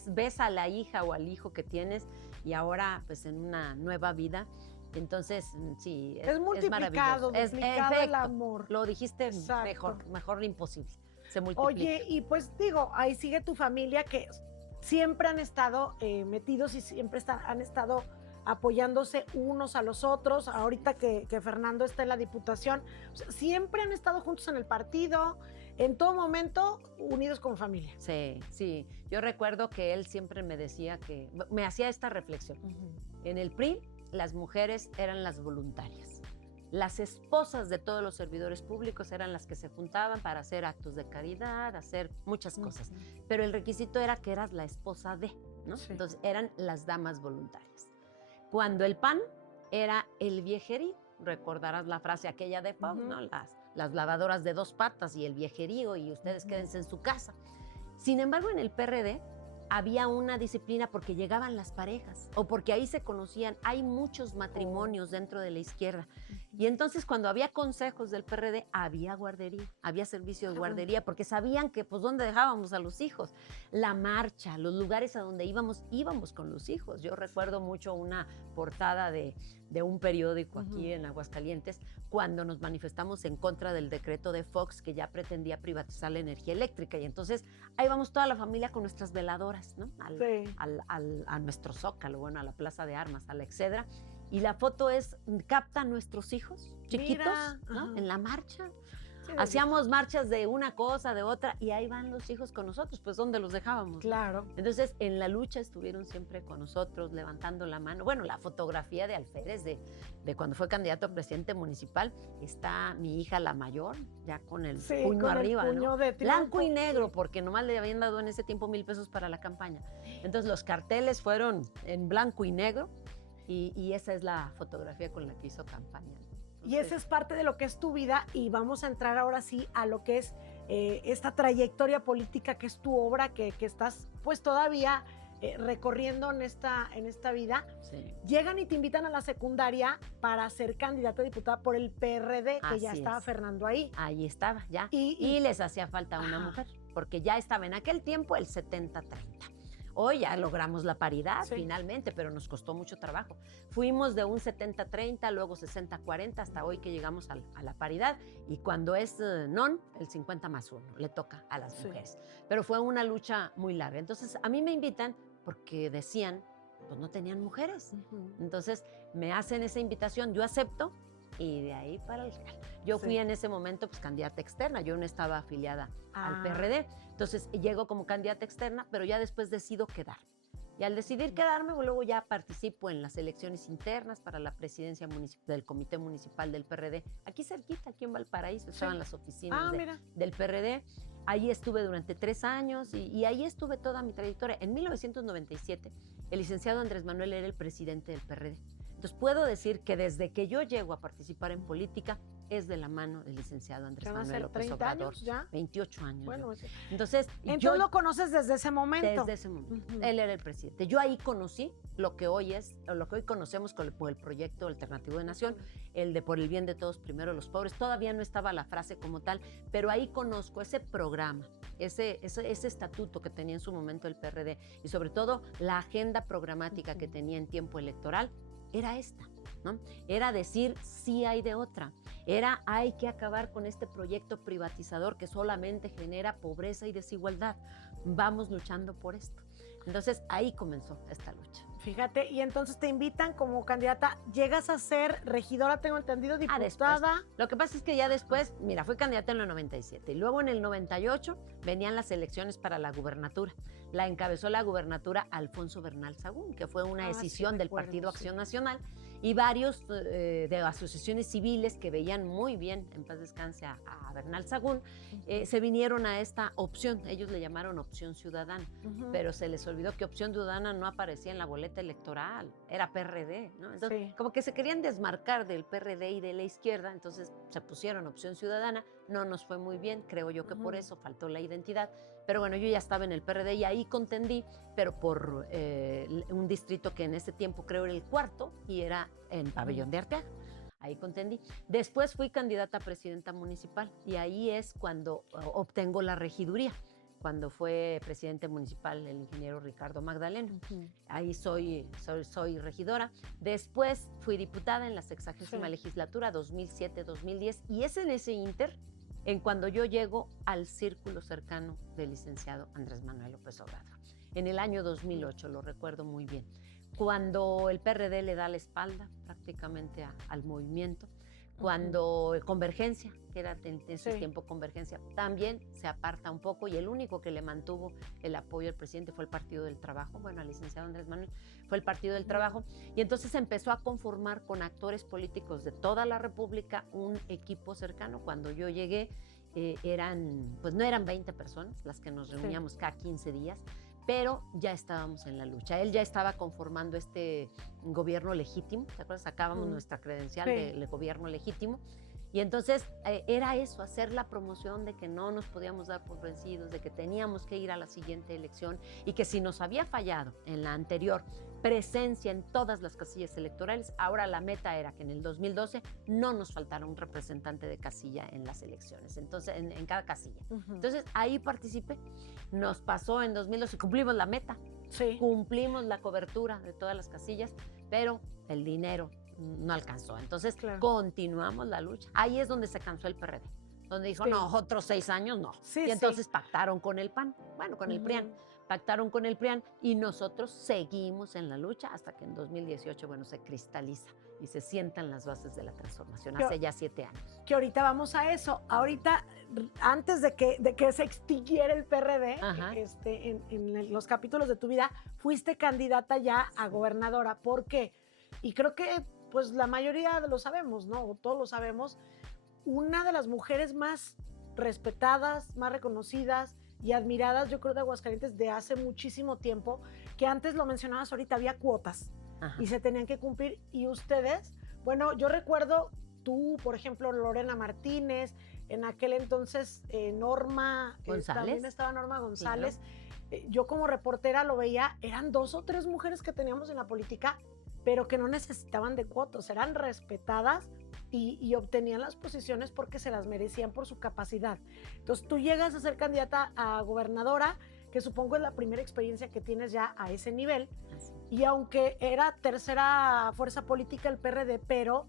Ves a la hija o al hijo que tienes y ahora pues en una nueva vida. Entonces, sí, es multiplicado, maravilloso. duplicado el Efecto, amor. lo dijiste Exacto. mejor imposible. Se multiplica. Oye, y pues digo, ahí sigue tu familia que siempre han estado metidos y siempre han estado apoyándose unos a los otros. Ahorita que Fernando está en la Diputación, o sea, siempre han estado juntos en el partido, en todo momento unidos como familia. Sí, sí. Yo recuerdo que él siempre me decía me hacía esta reflexión. En el PRI, las mujeres eran las voluntarias. Las esposas de todos los servidores públicos eran las que se juntaban para hacer actos de caridad, hacer muchas cosas. Pero el requisito era que eras la esposa de, ¿no? Sí. Entonces eran las damas voluntarias. Cuando el PAN era el viejerío, recordarás la frase aquella de Fox, ¿no? Las lavadoras de 2 patas y el viejerío y ustedes quédense en su casa. Sin embargo, en el PRD había una disciplina porque llegaban las parejas o porque ahí se conocían. Hay muchos matrimonios dentro de la izquierda. Y entonces cuando había consejos del PRD, había guardería, había servicio de guardería, porque sabían que pues dónde dejábamos a los hijos. La marcha, los lugares a donde íbamos con los hijos. Yo recuerdo mucho una portada de un periódico aquí en Aguascalientes cuando nos manifestamos en contra del decreto de Fox que ya pretendía privatizar la energía eléctrica. Y entonces ahí vamos toda la familia con nuestras veladoras, ¿no? A nuestro Zócalo, bueno, a la Plaza de Armas, a la Excedra. Y la foto capta a nuestros hijos chiquitos, ¿no? En la marcha. Sí, hacíamos marchas de una cosa, de otra, y ahí van los hijos con nosotros, pues ¿dónde los dejábamos? Claro. ¿No? Entonces, en la lucha estuvieron siempre con nosotros, levantando la mano. Bueno, la fotografía de Alférez, de cuando fue candidato a presidente municipal, está mi hija, la mayor, ya con el puño con arriba, el puño, ¿no? de Blanco y negro, porque nomás le habían dado en ese tiempo 1,000 pesos para la campaña. Entonces, los carteles fueron en blanco y negro, y esa es la fotografía con la que hizo campaña. Y esa es parte de lo que es tu vida y vamos a entrar ahora sí a lo que es esta trayectoria política que es tu obra, que estás pues todavía recorriendo en esta vida. Sí. Llegan y te invitan a la secundaria para ser candidata a diputada por el PRD, que ya Así estaba es. Fernando ahí. Ahí estaba, ya. Y Y les hacía falta una mujer, porque ya estaba en aquel tiempo el 70-30. Hoy ya logramos la paridad finalmente, pero nos costó mucho trabajo. Fuimos de un 70-30, luego 60-40, hasta hoy que llegamos a la paridad. Y cuando es non, el 50+1, le toca a las mujeres. Pero fue una lucha muy larga. Entonces, a mí me invitan porque decían, pues no tenían mujeres. Entonces, me hacen esa invitación, yo acepto, y de ahí para el Real. Yo fui en ese momento pues candidata externa, yo no estaba afiliada al PRD. Entonces llego como candidata externa, pero ya después decido quedar. Y al decidir quedarme, luego ya participo en las elecciones internas para la presidencia del Comité Municipal del PRD. Aquí cerquita, aquí en Valparaíso, estaban las oficinas del PRD. Ahí estuve durante 3 años y ahí estuve toda mi trayectoria. En 1997, el licenciado Andrés Manuel era el presidente del PRD. Entonces puedo decir que desde que yo llego a participar en política es de la mano del licenciado Andrés Manuel López Obrador. ¿30 años ya? 28 años. Bueno, entonces yo lo conoces desde ese momento. Desde ese momento. Él era el presidente. Yo ahí conocí lo que hoy conocemos por el proyecto alternativo de nación, el de por el bien de todos, primero los pobres. Todavía no estaba la frase como tal, pero ahí conozco ese programa ese estatuto que tenía en su momento el PRD y sobre todo la agenda programática que tenía en tiempo electoral era esta, ¿no? Era decir, sí hay de otra. Era, hay que acabar con este proyecto privatizador que solamente genera pobreza y desigualdad. Vamos luchando por esto. Entonces, ahí comenzó esta lucha. Fíjate, y entonces te invitan como candidata, llegas a ser regidora, tengo entendido, diputada. Después. Lo que pasa es que ya después, mira, fui candidata en el 97 y luego en el 98 venían las elecciones para la gubernatura. La encabezó la gubernatura Alfonso Bernal Sagún, que fue una decisión del Partido Acción Nacional, y varios de asociaciones civiles que veían muy bien, en paz descanse, a Bernal Sagún, se vinieron a esta opción. Ellos le llamaron Opción Ciudadana, pero se les olvidó que Opción Ciudadana no aparecía en la boleta electoral, era PRD, ¿no? Entonces, como que se querían desmarcar del PRD y de la izquierda, entonces se pusieron Opción Ciudadana. No nos fue muy bien, creo yo que por eso faltó la identidad, pero bueno, yo ya estaba en el PRD y ahí contendí, pero por un distrito que en ese tiempo creo era el cuarto y era en Pabellón de Arteaga. Ahí contendí. Después fui candidata a presidenta municipal y ahí es cuando obtengo la regiduría, cuando fue presidente municipal el ingeniero Ricardo Magdaleno. Ahí soy regidora. Después fui diputada en la 60ª legislatura, 2007-2010, y es en ese inter en cuando yo llego al círculo cercano del licenciado Andrés Manuel López Obrador. En el año 2008, lo recuerdo muy bien, cuando el PRD le da la espalda prácticamente al movimiento, cuando Convergencia, que era en ese tiempo Convergencia, también se aparta un poco y el único que le mantuvo el apoyo al presidente fue el Partido del Trabajo, bueno, al licenciado Andrés Manuel, fue el Partido del Trabajo, y entonces empezó a conformar con actores políticos de toda la República un equipo cercano. Cuando yo llegué pues no eran 20 personas las que nos reuníamos cada 15 días, pero ya estábamos en la lucha. Él ya estaba conformando este gobierno legítimo, ¿te acuerdas? Sacábamos nuestra credencial de gobierno legítimo. Y entonces era eso, hacer la promoción de que no nos podíamos dar por vencidos, de que teníamos que ir a la siguiente elección y que si nos había fallado en la anterior presencia en todas las casillas electorales, ahora la meta era que en el 2012 no nos faltara un representante de casilla en las elecciones, entonces en cada casilla. Entonces ahí participé, nos pasó en 2012, cumplimos la meta, cumplimos la cobertura de todas las casillas, pero el dinero no alcanzó. Entonces continuamos la lucha. Ahí es donde se cansó el PRD, donde dijo, no, otros 6 años no. Y entonces pactaron con el PAN, bueno, con el PRIAN. Pactaron con el PRIAN y nosotros seguimos en la lucha hasta que en 2018, bueno, se cristaliza y se sientan las bases de la transformación, hace ya 7 años. Que ahorita vamos a eso. Ahorita, antes de que se extinguiera el PRD, en los capítulos de tu vida, fuiste candidata ya a gobernadora. ¿Por qué? Y creo que pues la mayoría lo sabemos, ¿no? O todos lo sabemos. Una de las mujeres más respetadas, más reconocidas y admiradas, yo creo, de Aguascalientes de hace muchísimo tiempo, que antes lo mencionabas ahorita, había cuotas y se tenían que cumplir. Y ustedes, bueno, yo recuerdo tú, por ejemplo, Lorena Martínez, en aquel entonces Norma González, también estaba Norma González. Claro. Yo como reportera lo veía, eran 2 o 3 mujeres que teníamos en la política, pero que no necesitaban de cuotas, eran respetadas y obtenían las posiciones porque se las merecían por su capacidad. Entonces tú llegas a ser candidata a gobernadora, que supongo es la primera experiencia que tienes ya a ese nivel, y aunque era tercera fuerza política el PRD, pero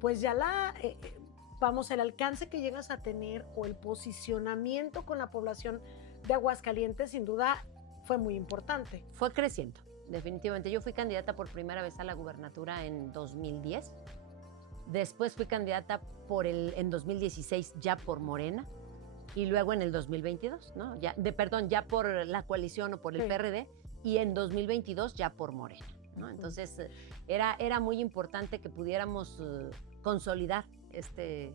pues ya el alcance que llegas a tener o el posicionamiento con la población de Aguascalientes sin duda fue muy importante. Fue creciendo. Definitivamente, yo fui candidata por primera vez a la gubernatura en 2010, después fui candidata en 2016 ya por Morena y luego en el 2022, ¿no? Ya por la coalición o por el PRD, y en 2022 ya por Morena, ¿no? Entonces era muy importante que pudiéramos consolidar este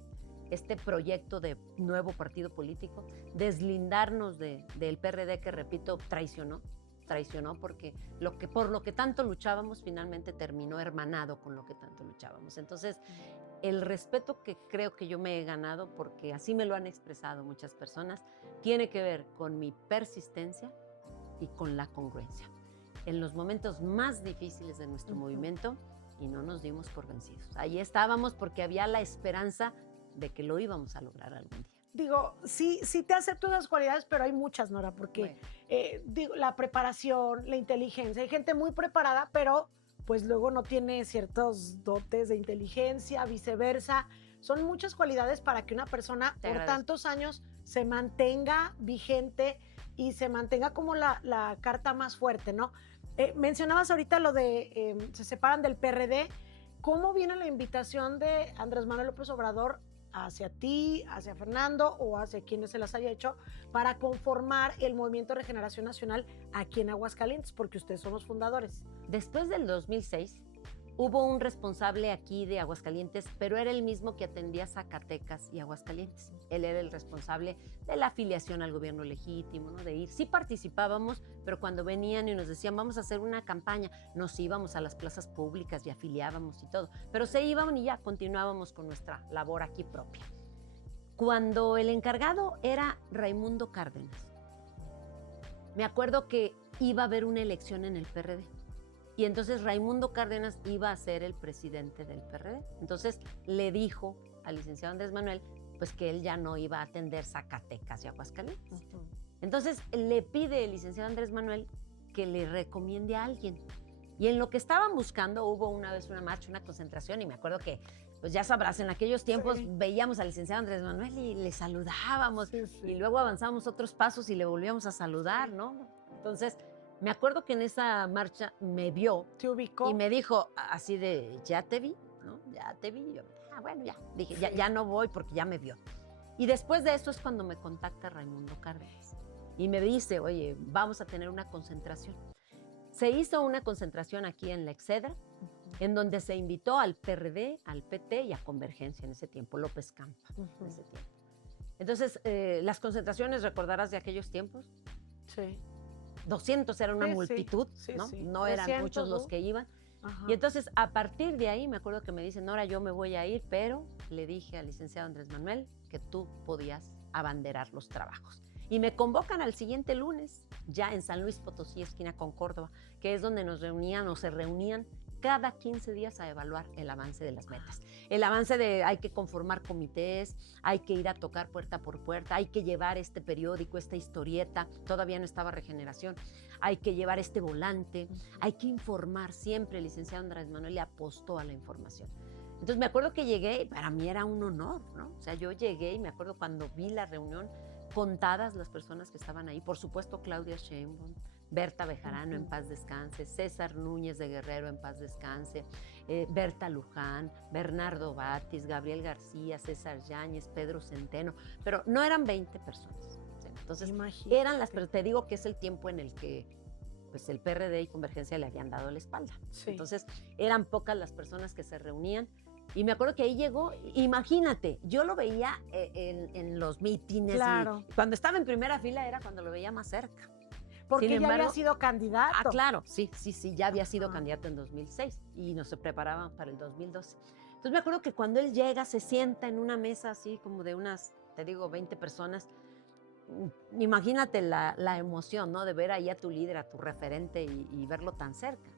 proyecto de nuevo partido político, deslindarnos del PRD que, repito, traicionó porque por lo que tanto luchábamos finalmente terminó hermanado con lo que tanto luchábamos. Entonces, el respeto que creo que yo me he ganado, porque así me lo han expresado muchas personas, tiene que ver con mi persistencia y con la congruencia. En los momentos más difíciles de nuestro movimiento, y no nos dimos por vencidos. Ahí estábamos porque había la esperanza de que lo íbamos a lograr algún día. digo, sí te acepto esas cualidades, pero hay muchas, Nora, porque digo, la preparación, la inteligencia, hay gente muy preparada, pero pues luego no tiene ciertos dotes de inteligencia, viceversa. Son muchas cualidades para que una persona por tantos años se mantenga vigente y se mantenga como la carta más fuerte, ¿no? Mencionabas ahorita lo de se separan del PRD. ¿Cómo viene la invitación de Andrés Manuel López Obrador hacia ti, hacia Fernando o hacia quienes se las haya hecho para conformar el Movimiento de Regeneración Nacional aquí en Aguascalientes? Porque ustedes son los fundadores. Después del 2006, hubo un responsable aquí de Aguascalientes, pero era el mismo que atendía Zacatecas y Aguascalientes. Él era el responsable de la afiliación al gobierno legítimo, ¿no? De ir. Sí participábamos, pero cuando venían y nos decían, vamos a hacer una campaña, nos íbamos a las plazas públicas y afiliábamos y todo. Pero se iban y ya continuábamos con nuestra labor aquí propia. Cuando el encargado era Raimundo Cárdenas, me acuerdo que iba a haber una elección en el PRD. Y entonces Raimundo Cárdenas iba a ser el presidente del PRD. Entonces le dijo al licenciado Andrés Manuel pues que él ya no iba a atender Zacatecas y Aguascalientes. Entonces le pide el licenciado Andrés Manuel que le recomiende a alguien. Y en lo que estaban buscando hubo una vez una marcha, una concentración, y me acuerdo que, pues ya sabrás, en aquellos tiempos veíamos al licenciado Andrés Manuel y le saludábamos, y luego avanzábamos otros pasos y le volvíamos a saludar, ¿no? Entonces me acuerdo que en esa marcha me vio. ¿Te ubicó? Y me dijo así de, ya te vi, ¿no? Ya te vi. Y yo, bueno, ya. Dije, ya no voy porque ya me vio. Y después de eso es cuando me contacta Raimundo Cárdenas. Y me dice, oye, vamos a tener una concentración. Se hizo una concentración aquí en la Excedra, en donde se invitó al PRD, al PT y a Convergencia en ese tiempo, López Campa, en ese tiempo. Entonces, las concentraciones, ¿recordarás de aquellos tiempos? Sí. 200 era una multitud, ¿no? No eran muchos los que iban. Y entonces, a partir de ahí, me acuerdo que me dicen, Nora, yo me voy a ir, pero le dije al licenciado Andrés Manuel que tú podías abanderar los trabajos. Y me convocan al siguiente lunes, ya en San Luis Potosí, esquina con Córdoba, que es donde nos reunían o se reunían cada 15 días a evaluar el avance de las metas. El avance de hay que conformar comités, hay que ir a tocar puerta por puerta, hay que llevar este periódico, esta historieta, todavía no estaba Regeneración, hay que llevar este volante, hay que informar siempre. El licenciado Andrés Manuel le apostó a la información. Entonces me acuerdo que llegué y para mí era un honor, ¿no? O sea, yo llegué y me acuerdo cuando vi la reunión, contadas las personas que estaban ahí, por supuesto Claudia Sheinbaum, Berta Bejarano, en paz descanse, César Núñez de Guerrero, en paz descanse, Berta Luján, Bernardo Batis, Gabriel García, César Yáñez, Pedro Centeno, pero no eran 20 personas. ¿Sí? Entonces, eran las, pero te digo que es el tiempo en el que pues, el PRD y Convergencia le habían dado la espalda. Sí. Entonces, eran pocas las personas que se reunían. Y me acuerdo que ahí llegó, imagínate, yo lo veía en los mítines. Claro. Y cuando estaba en primera fila era cuando lo veía más cerca. Porque ya había sido candidato. Ah, claro, sí, ya había sido candidato en 2006 y nos se preparaban para el 2012. Entonces me acuerdo que cuando él llega, se sienta en una mesa así como de unas, te digo, 20 personas. Imagínate la emoción, ¿no? De ver ahí a tu líder, a tu referente y verlo tan cerca.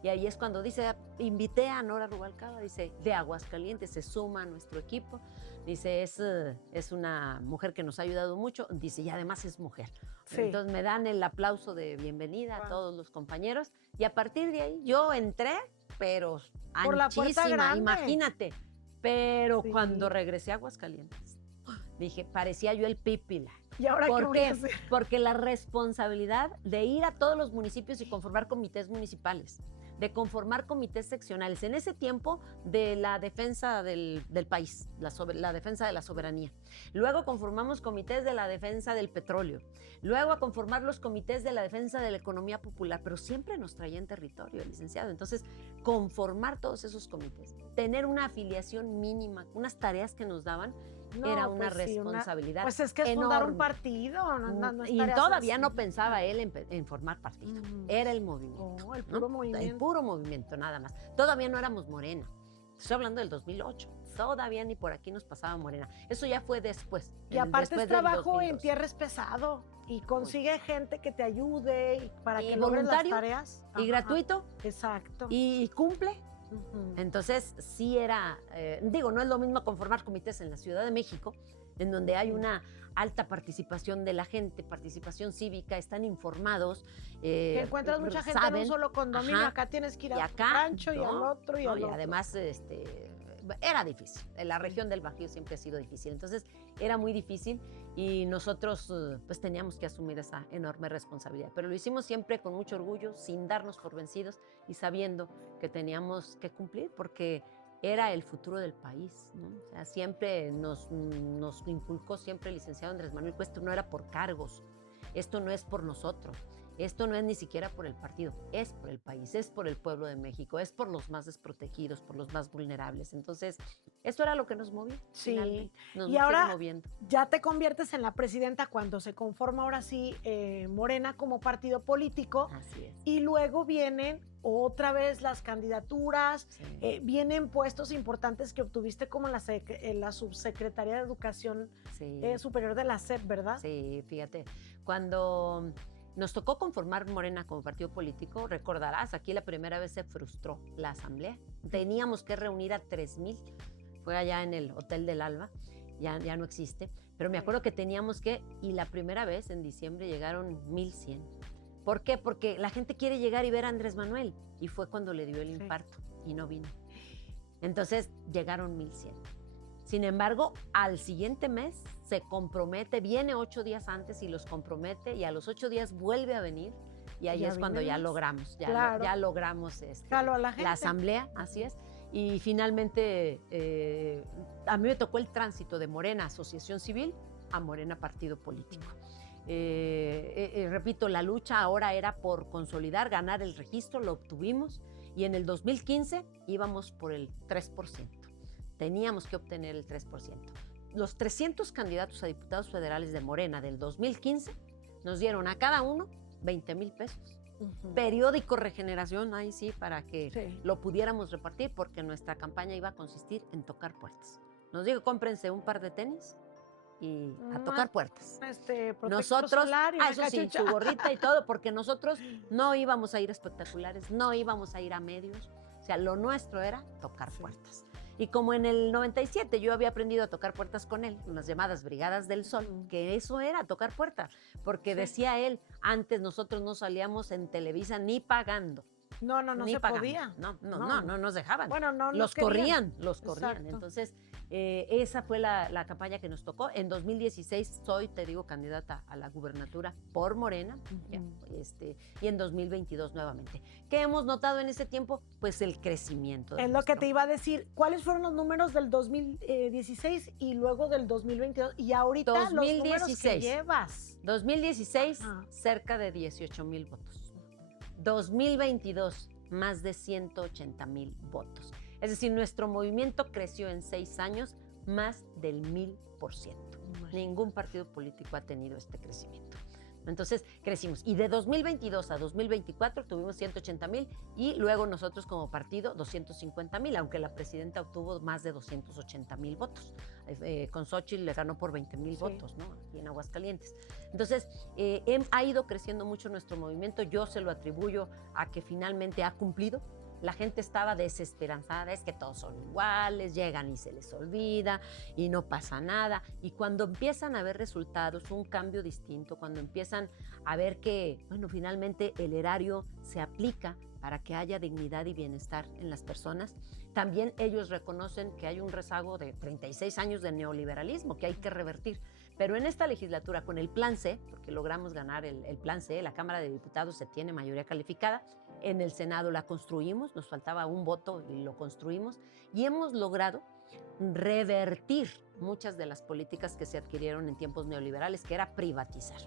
Y ahí es cuando dice, invité a Nora Rubalcaba, dice, de Aguascalientes, se suma a nuestro equipo. Dice, es una mujer que nos ha ayudado mucho. Dice, y además es mujer. Sí. Entonces me dan el aplauso de bienvenida a todos los compañeros. Y a partir de ahí yo entré, pero por la puerta grande. Imagínate. Pero cuando regresé a Aguascalientes, dije, parecía yo el Pípila. ¿Y ahora ¿Por qué? Porque la responsabilidad de ir a todos los municipios y conformar comités municipales, de conformar comités seccionales, en ese tiempo de la defensa del país, la defensa de la soberanía. Luego conformamos comités de la defensa del petróleo. Luego a conformar los comités de la defensa de la economía popular, pero siempre nos traía en territorio el licenciado. Entonces, conformar todos esos comités, tener una afiliación mínima, unas tareas que nos daban, era una responsabilidad. Pues es que es fundar un partido. No y todavía no pensaba él en formar partido. Era el movimiento. El puro movimiento. El puro movimiento, nada más. Todavía no éramos Morena. Estoy hablando del 2008. Todavía ni por aquí nos pasaba Morena. Eso ya fue después. Y aparte es trabajo en tierra es pesado. Y consigue gente que te ayude para que logres las tareas. Y gratuito. Exacto. Y cumple. Entonces, sí era, no es lo mismo conformar comités en la Ciudad de México en donde hay una alta participación de la gente, participación cívica, están informados. Que encuentras mucha gente en un solo condominio, acá tienes que ir al rancho y al otro y al otro. Y además, era difícil. La región del Bajío siempre ha sido difícil. Entonces, era muy difícil y nosotros pues teníamos que asumir esa enorme responsabilidad. Pero lo hicimos siempre con mucho orgullo, sin darnos por vencidos y sabiendo que teníamos que cumplir porque era el futuro del país, ¿no? O sea, siempre nos inculcó siempre el licenciado Andrés Manuel, que esto no era por cargos, esto no es por nosotros, esto no es ni siquiera por el partido, es por el país, es por el pueblo de México, es por los más desprotegidos, por los más vulnerables. Entonces, eso era lo que nos movía. Sí, nos y ahora moviendo. Ya te conviertes en la presidenta cuando se conforma ahora sí Morena como partido político. Así es. Y luego vienen otra vez las candidaturas, Sí. Vienen puestos importantes que obtuviste como la subsecretaría de Educación Sí. Superior de la SEP, ¿verdad? Sí, fíjate, cuando nos tocó conformar Morena como partido político, recordarás, aquí la primera vez se frustró la asamblea. Teníamos que reunir a 3,000, fue allá en el Hotel del Alba, ya no existe, pero me acuerdo que teníamos que, y la primera vez en diciembre llegaron 1,100. ¿Por qué? Porque la gente quiere llegar y ver a Andrés Manuel, y fue cuando le dio el infarto y no vino. Entonces llegaron 1,100. Sin embargo, al siguiente mes se compromete, viene 8 días antes y los compromete, y a los 8 días vuelve a venir, y ahí es cuando ya logramos, ya logramos la asamblea, así es. Y finalmente a mí me tocó el tránsito de Morena Asociación Civil a Morena Partido Político. Repito, la lucha ahora era por consolidar, ganar el registro, lo obtuvimos, y en el 2015 íbamos por el 3%. Teníamos que obtener el 3%. Los 300 candidatos a diputados federales de Morena del 2015 nos dieron a cada uno 20,000 pesos. Periódico Regeneración, ahí sí, para que lo pudiéramos repartir, porque nuestra campaña iba a consistir en tocar puertas. Nos dijo, cómprense un par de tenis y a tocar puertas. Nosotros, solar y eso sí, su gorrita y todo, porque nosotros no íbamos a ir a espectaculares, no íbamos a ir a medios. O sea, lo nuestro era tocar puertas. Y como en el 97 yo había aprendido a tocar puertas con él, unas llamadas Brigadas del Sol, que eso era tocar puertas, porque decía él, antes nosotros no salíamos en Televisa ni pagando. No se podía. No nos dejaban. Bueno, los corrían. Exacto. Entonces, esa fue la campaña que nos tocó. En 2016 soy, te digo, candidata a la gubernatura por Morena, y en 2022 nuevamente. ¿Qué hemos notado en ese tiempo? Pues el crecimiento. Es lo que te iba a decir. ¿Cuáles fueron los números del 2016 y luego del 2022? Y ahorita 2016, los números que llevas. 2016, cerca de 18,000 votos. 2022, más de 180,000 votos. Es decir, nuestro movimiento creció en 6 años más del 1,000%. Ningún partido político ha tenido este crecimiento. Entonces, crecimos. Y de 2022 a 2024 tuvimos 180,000 y luego nosotros como partido 250,000, aunque la presidenta obtuvo más de 280,000 votos. Con Xóchitl le ganó por 20,000 votos, ¿no? Aquí en Aguascalientes. Entonces, ha ido creciendo mucho nuestro movimiento. Yo se lo atribuyo a que finalmente ha cumplido. La gente estaba desesperanzada, es que todos son iguales, llegan y se les olvida y no pasa nada. Y cuando empiezan a ver resultados, un cambio distinto, cuando empiezan a ver que, bueno, finalmente el erario se aplica para que haya dignidad y bienestar en las personas, también ellos reconocen que hay un rezago de 36 años de neoliberalismo que hay que revertir. Pero en esta legislatura, con el Plan C, porque logramos ganar el Plan C, la Cámara de Diputados se tiene mayoría calificada, en el Senado la construimos, nos faltaba un voto y lo construimos, y hemos logrado revertir muchas de las políticas que se adquirieron en tiempos neoliberales, que era privatizar.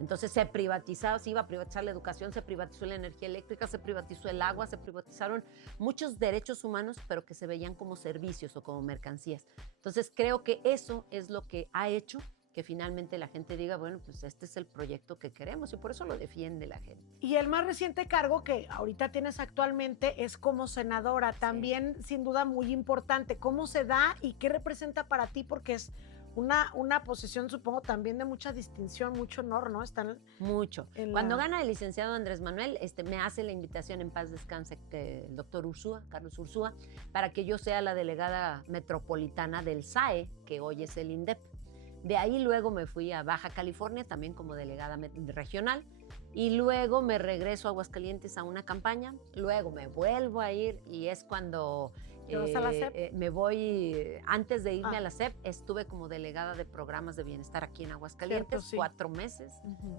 Entonces se privatizaba, se iba a privatizar la educación, se privatizó la energía eléctrica, se privatizó el agua, se privatizaron muchos derechos humanos, pero que se veían como servicios o como mercancías. Entonces creo que eso es lo que ha hecho que finalmente la gente diga, bueno, pues este es el proyecto que queremos, y por eso lo defiende la gente. Y el más reciente cargo que ahorita tienes actualmente es como senadora, también sin duda muy importante. ¿Cómo se da y qué representa para ti? Porque es una posición, supongo, también de mucha distinción, mucho honor, ¿no? Mucho. Cuando gana el licenciado Andrés Manuel, me hace la invitación, en paz descanse, el doctor Ursúa, Carlos Ursúa, para que yo sea la delegada metropolitana del SAE, que hoy es el INDEP. De ahí luego me fui a Baja California, también como delegada regional, y luego me regreso a Aguascalientes a una campaña, luego me vuelvo a ir y es cuando ¿Te vas a la SEP? me voy, antes de irme Ah. a la SEP, estuve como delegada de programas de bienestar aquí en Aguascalientes, Cierto, sí. 4 meses,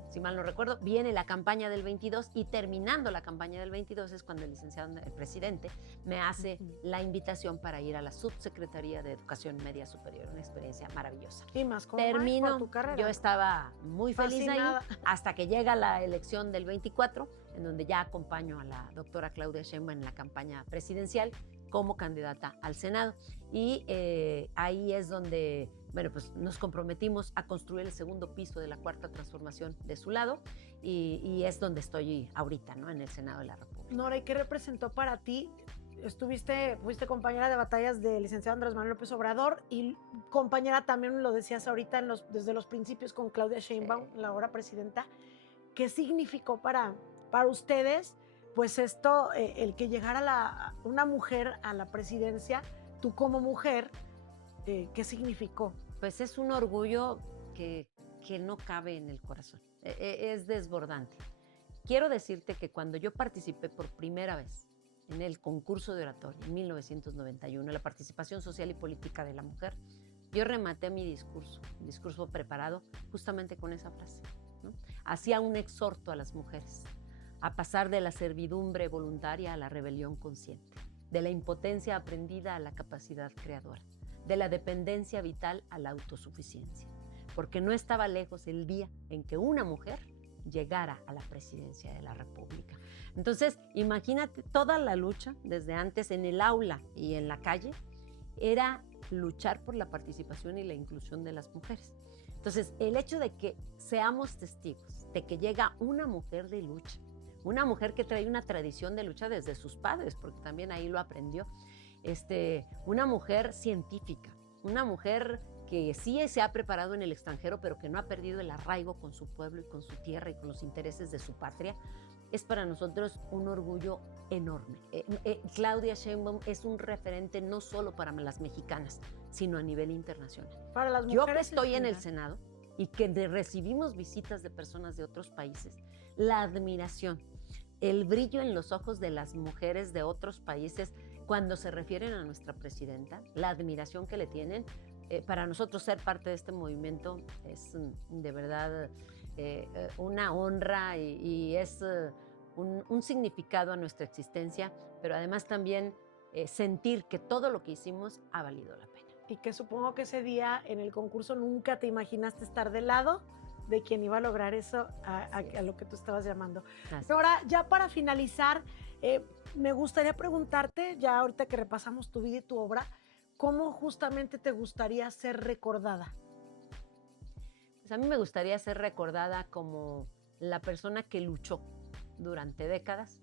si mal no recuerdo. Viene la campaña del 22 y terminando la campaña del 22 es cuando el licenciado, el presidente, me hace la invitación para ir a la Subsecretaría de Educación Media Superior, una experiencia maravillosa. Y más como Termino, por tu carrera. yo estaba muy feliz Fascinada. ahí, hasta que llega la elección del 24, en donde ya acompaño a la doctora Claudia Sheinbaum en la campaña presidencial como candidata al Senado. Y ahí es donde, bueno, pues nos comprometimos a construir el segundo piso de la Cuarta Transformación de su lado, y es donde estoy ahorita, ¿no? En el Senado de la República. Nora, ¿y qué representó para ti? Fuiste compañera de batallas del licenciado Andrés Manuel López Obrador y compañera también, lo decías ahorita, desde los principios con Claudia Sheinbaum, Sí. la ahora presidenta. ¿Qué significó para ustedes, pues esto, el que llegara una mujer a la presidencia, tú como mujer, qué significó? Pues es un orgullo que no cabe en el corazón, es desbordante. Quiero decirte que cuando yo participé por primera vez en el concurso de oratoria en 1991, la participación social y política de la mujer, yo rematé mi discurso preparado justamente con esa frase, ¿no? Hacía un exhorto a las mujeres a pasar de la servidumbre voluntaria a la rebelión consciente, de la impotencia aprendida a la capacidad creadora, de la dependencia vital a la autosuficiencia, porque no estaba lejos el día en que una mujer llegara a la presidencia de la República. Entonces, imagínate toda la lucha desde antes en el aula y en la calle, era luchar por la participación y la inclusión de las mujeres. Entonces, el hecho de que seamos testigos de que llega una mujer de lucha, una mujer que trae una tradición de lucha desde sus padres, porque también ahí lo aprendió, una mujer científica, una mujer que sí se ha preparado en el extranjero, pero que no ha perdido el arraigo con su pueblo y con su tierra y con los intereses de su patria, es para nosotros un orgullo enorme. Claudia Sheinbaum es un referente no solo para las mexicanas, sino a nivel internacional. Para las Yo que mujeres estoy en el general. Senado y que recibimos visitas de personas de otros países, la admiración, el brillo en los ojos de las mujeres de otros países cuando se refieren a nuestra presidenta, la admiración que le tienen, para nosotros ser parte de este movimiento es de verdad una honra y es un significado a nuestra existencia, pero además también sentir que todo lo que hicimos ha valido la pena. Y que supongo que ese día en el concurso nunca te imaginaste estar del lado de quien iba a lograr eso a lo que tú estabas llamando. Así. Ahora, ya para finalizar, me gustaría preguntarte, ya ahorita que repasamos tu vida y tu obra, ¿cómo justamente te gustaría ser recordada? Pues a mí me gustaría ser recordada como la persona que luchó durante décadas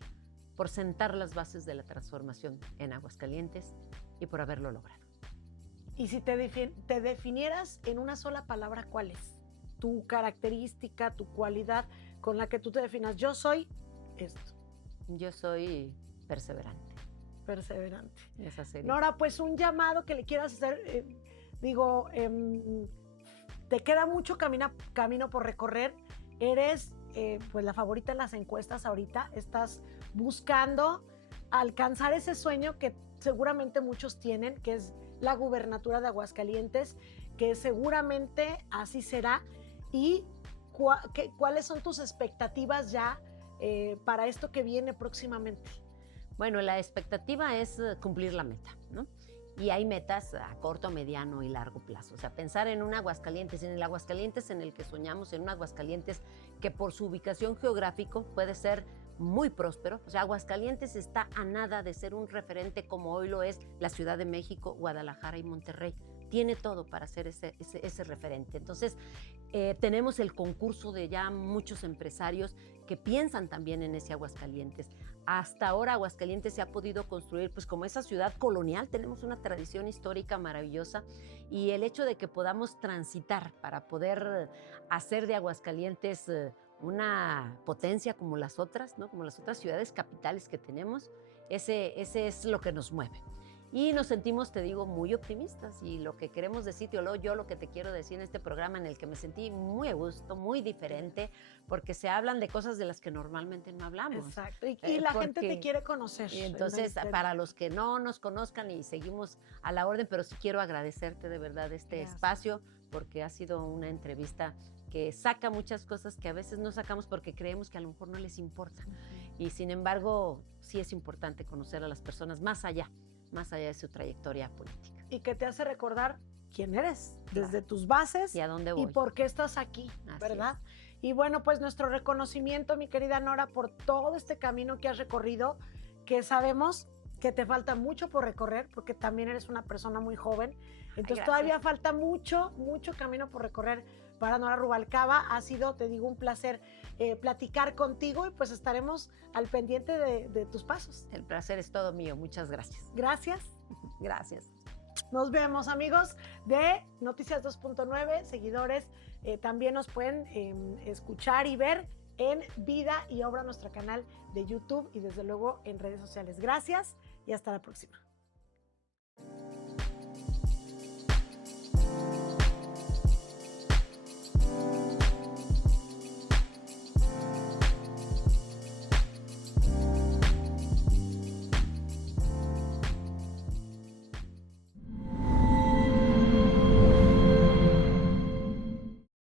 por sentar las bases de la transformación en Aguascalientes y por haberlo logrado. Y si te definieras en una sola palabra, ¿cuál es? Tu característica, tu cualidad con la que tú te definas. Yo soy esto. Yo soy perseverante. Perseverante. Esa sería. Nora, pues un llamado que le quieras hacer, te queda mucho camino por recorrer. Eres pues la favorita en las encuestas ahorita. Estás buscando alcanzar ese sueño que seguramente muchos tienen, que es la gubernatura de Aguascalientes, que seguramente así será. ¿Y cuáles son tus expectativas ya para esto que viene próximamente? Bueno, la expectativa es cumplir la meta, ¿no? Y hay metas a corto, mediano y largo plazo. O sea, pensar en un Aguascalientes, en el Aguascalientes en el que soñamos, en un Aguascalientes que por su ubicación geográfico puede ser muy próspero. O sea, Aguascalientes está a nada de ser un referente como hoy lo es la Ciudad de México, Guadalajara y Monterrey. Tiene todo para ser ese referente. Entonces, tenemos el concurso de ya muchos empresarios que piensan también en ese Aguascalientes. Hasta ahora Aguascalientes se ha podido construir pues como esa ciudad colonial, tenemos una tradición histórica maravillosa y el hecho de que podamos transitar para poder hacer de Aguascalientes una potencia como las otras, ¿no? Como las otras ciudades capitales que tenemos, ese es lo que nos mueve. y nos sentimos, te digo, muy optimistas, y lo que queremos decir, yo lo que te quiero decir en este programa en el que me sentí muy a gusto, muy diferente, porque se hablan de cosas de las que normalmente no hablamos. Exacto, y la gente te quiere conocer. Y entonces, para los que no nos conozcan y seguimos a la orden, pero sí quiero agradecerte de verdad este espacio, porque ha sido una entrevista que saca muchas cosas que a veces no sacamos porque creemos que a lo mejor no les importa. Y sin embargo, sí es importante conocer a las personas más allá de su trayectoria política. Y que te hace recordar quién eres, desde tus bases y a dónde voy. Y por qué estás aquí, Así ¿verdad? es. Y bueno, pues nuestro reconocimiento, mi querida Nora, por todo este camino que has recorrido, que sabemos que te falta mucho por recorrer, porque también eres una persona muy joven. Entonces todavía falta mucho camino por recorrer para Nora Rubalcaba. Ha sido, te digo, un placer platicar contigo, y pues estaremos al pendiente de tus pasos. El placer es todo mío. Muchas gracias. Gracias. Gracias. Nos vemos, amigos de Noticias 2.9, seguidores. También nos pueden escuchar y ver en Vida y Obra, nuestro canal de YouTube, y desde luego en redes sociales. Gracias y hasta la próxima.